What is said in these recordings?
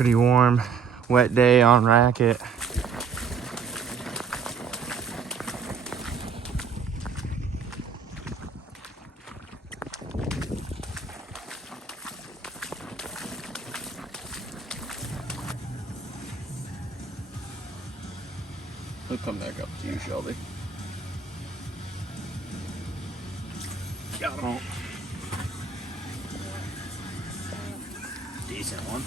Pretty warm, wet day on Racket. He'll come back up to you, Shelby. Got him. Decent one.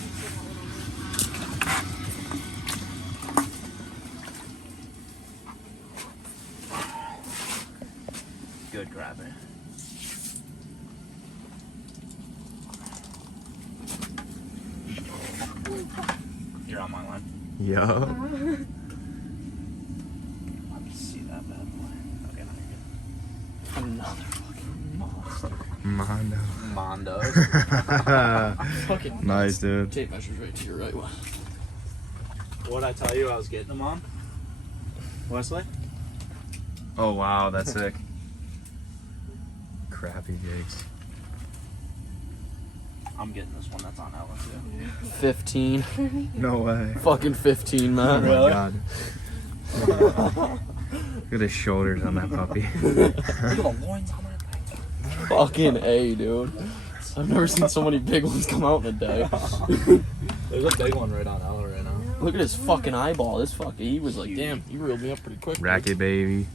Good grabber. You're on my line. Yo. Let me see that bad boy. Okay, now you're good. Another fucking monster. Mondo. Fucking Nice, dude. tape measures right to your right one. What'd I tell you I was getting them on? Wesley? Oh, wow, that's sick. Crappy jigs. I'm getting this one that's on Ella too. 15. No way. Fucking 15, man. Oh my Really? god. Look at the shoulders on that puppy. Look at the loins on that thing. Fucking A, dude. I've never seen so many big ones come out in a day. There's a big one right on Ella right now. Look at his fucking eyeball. This fucking, he was like, damn, he reeled me up pretty quick. Racket baby.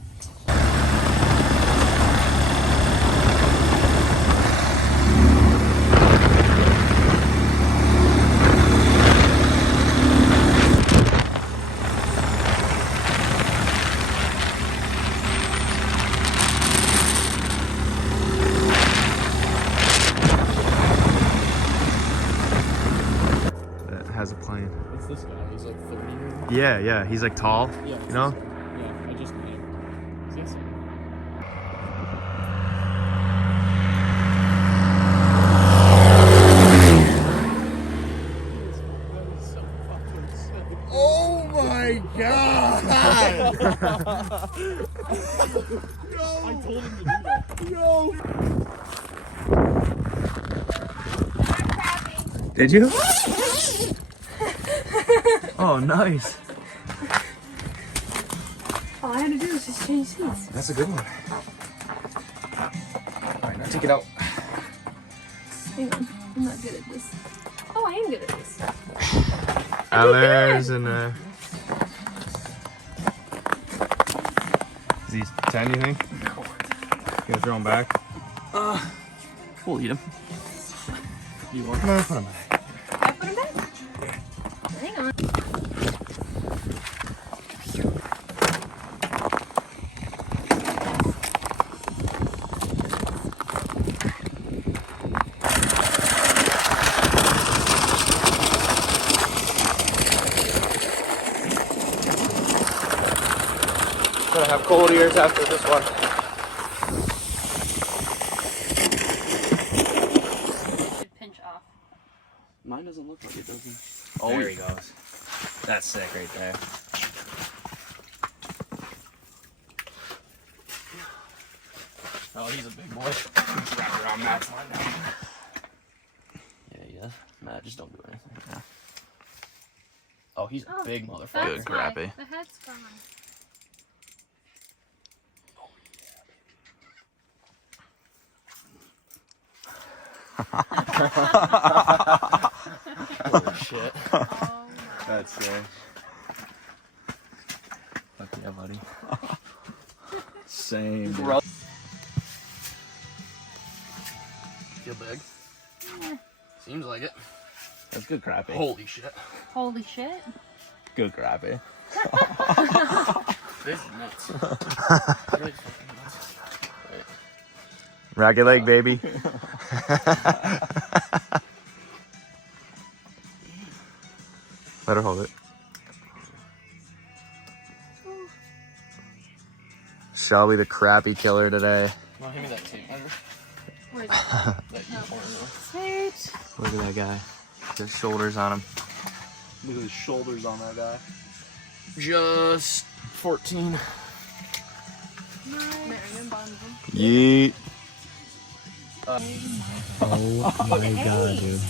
Has a plane. What's this guy? He's like 30 or Yeah, he's like tall, yeah, you know? Yeah, I just met him. Is that something? Oh my god! I told him to do that. Yo! Did you? Oh, nice. All I had to do was just change seats. That's a good one. All right, now take it out. Hang on, I'm not good at this. Oh, I am good at this. Allers and is he 10, you think? You gonna throw him back? We'll eat him. You want? No, put him back. Can I put him back? Hang on. Gonna have cold ears after this one. Pinch off. Mine doesn't look like it, does it? Oh, there he goes. That's sick right there. Oh, he's a big boy. Wrap around Matt's line now. Yeah, he is. Nah, just don't do anything. Yeah. Oh, he's a big motherfucker. That's Good why crappie. the head's gone. Holy shit. Oh That's sick. Fuck yeah, buddy. Same. Bro. Feel big? Seems like it. That's good crappie. Holy shit. Holy shit. Good crappie. This is nuts. This is fucking nuts. Wait. Racket leg, baby. Let her hold it. Shelby, the crappie killer today. No, hand me that tape measure. Where's it? That you poured Sweet. Look at that guy. There's shoulders on him. Look at his shoulders on that guy. Just 14. Yeet. Oh my god, dude.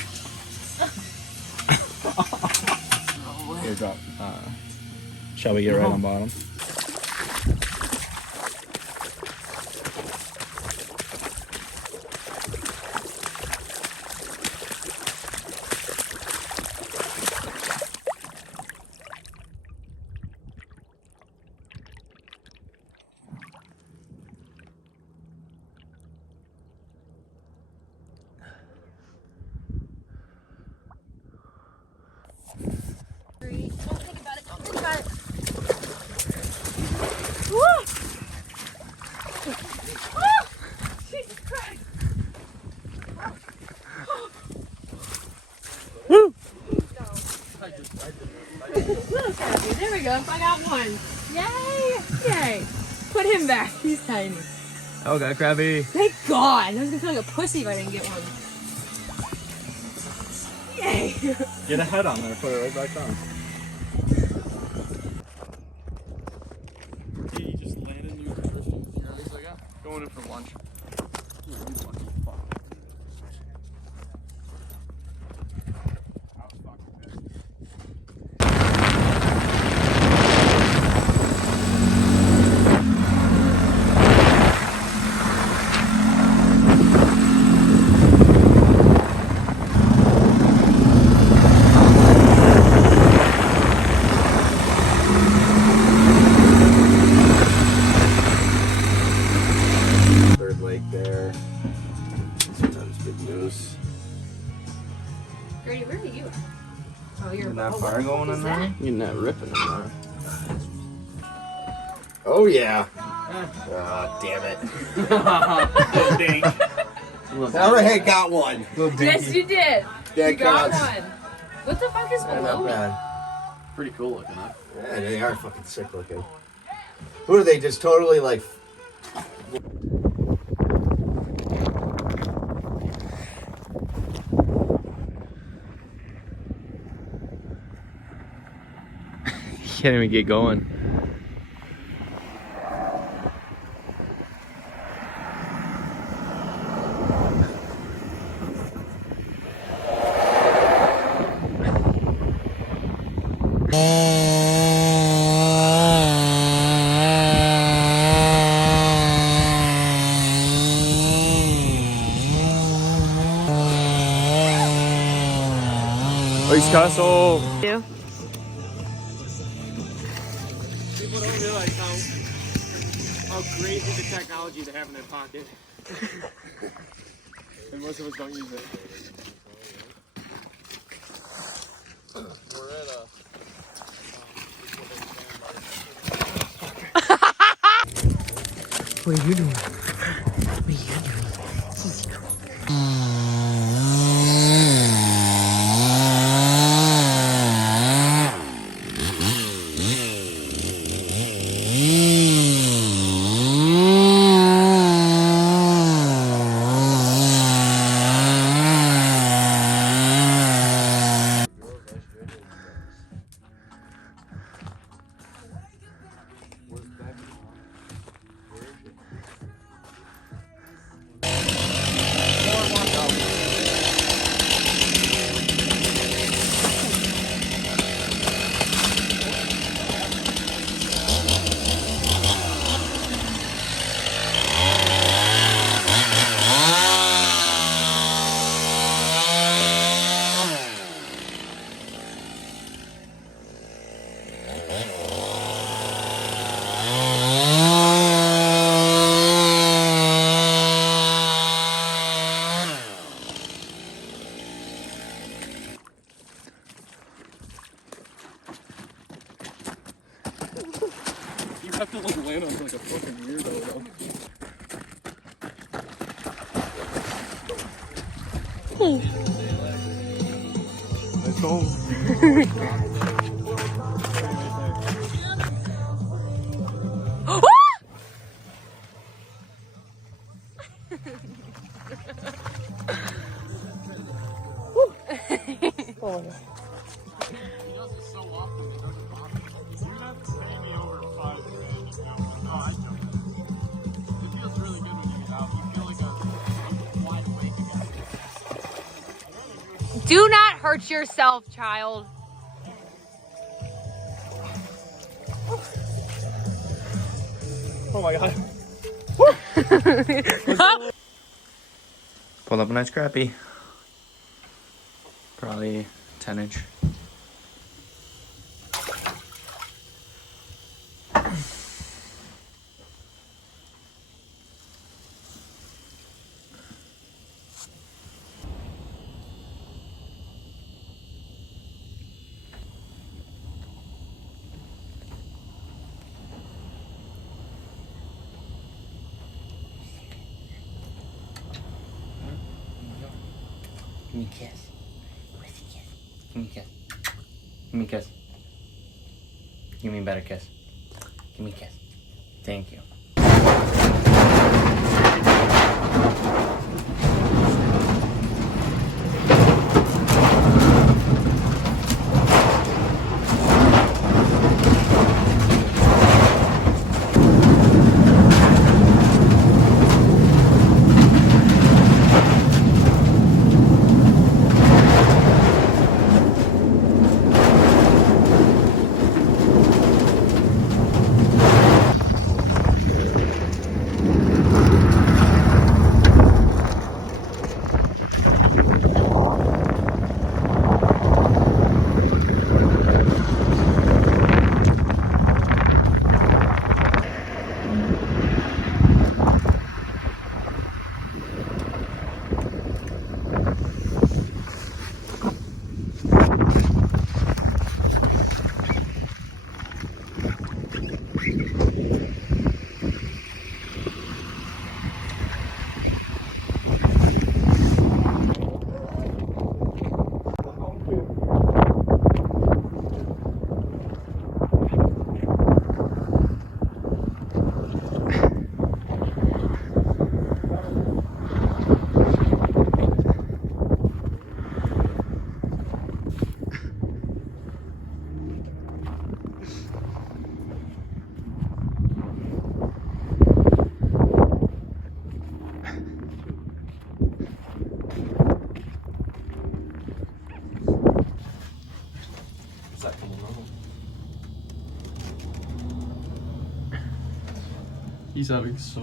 Here, drop. Shall we get right on bottom? Don't think about it. Don't think about it. Jesus Christ. Woo! There we go. I got one. Yay! Yay! Put him back. He's tiny. Oh, got crabby. Thank God. I was gonna feel like a pussy if I didn't get one. Yay! Get a head on there. Put it right back down. He just landed in you He's like, going in for lunch. Third lake there. Another good moose. Grady, where are you at? Oh, you're Isn't that oh, fire what going is in that? there? Getting that ripping in there. Oh yeah. Oh, damn it. Hammerhead got one. Yes, you did. Yeah, You got counts. one. What the fuck is Yeah, below not me? bad. Pretty cool looking, huh? Yeah, they are fucking sick looking. Who are they? Just totally like. Can't even get going. Ice Castle. Yeah. People don't realize how great is the technology they have in their pocket. And most of us don't use it. We're at What are you doing? What are you doing? Easy, come on. You have to like land on like a fucking weirdo though. Let's go. Do not hurt yourself, child. Oh my god. Pulled up a nice crappie. Probably 10-inch. Give me a kiss. Where's the kiss? Give me a kiss. Give me a kiss. Give me a better kiss. Give me a kiss. Thank you. He's having so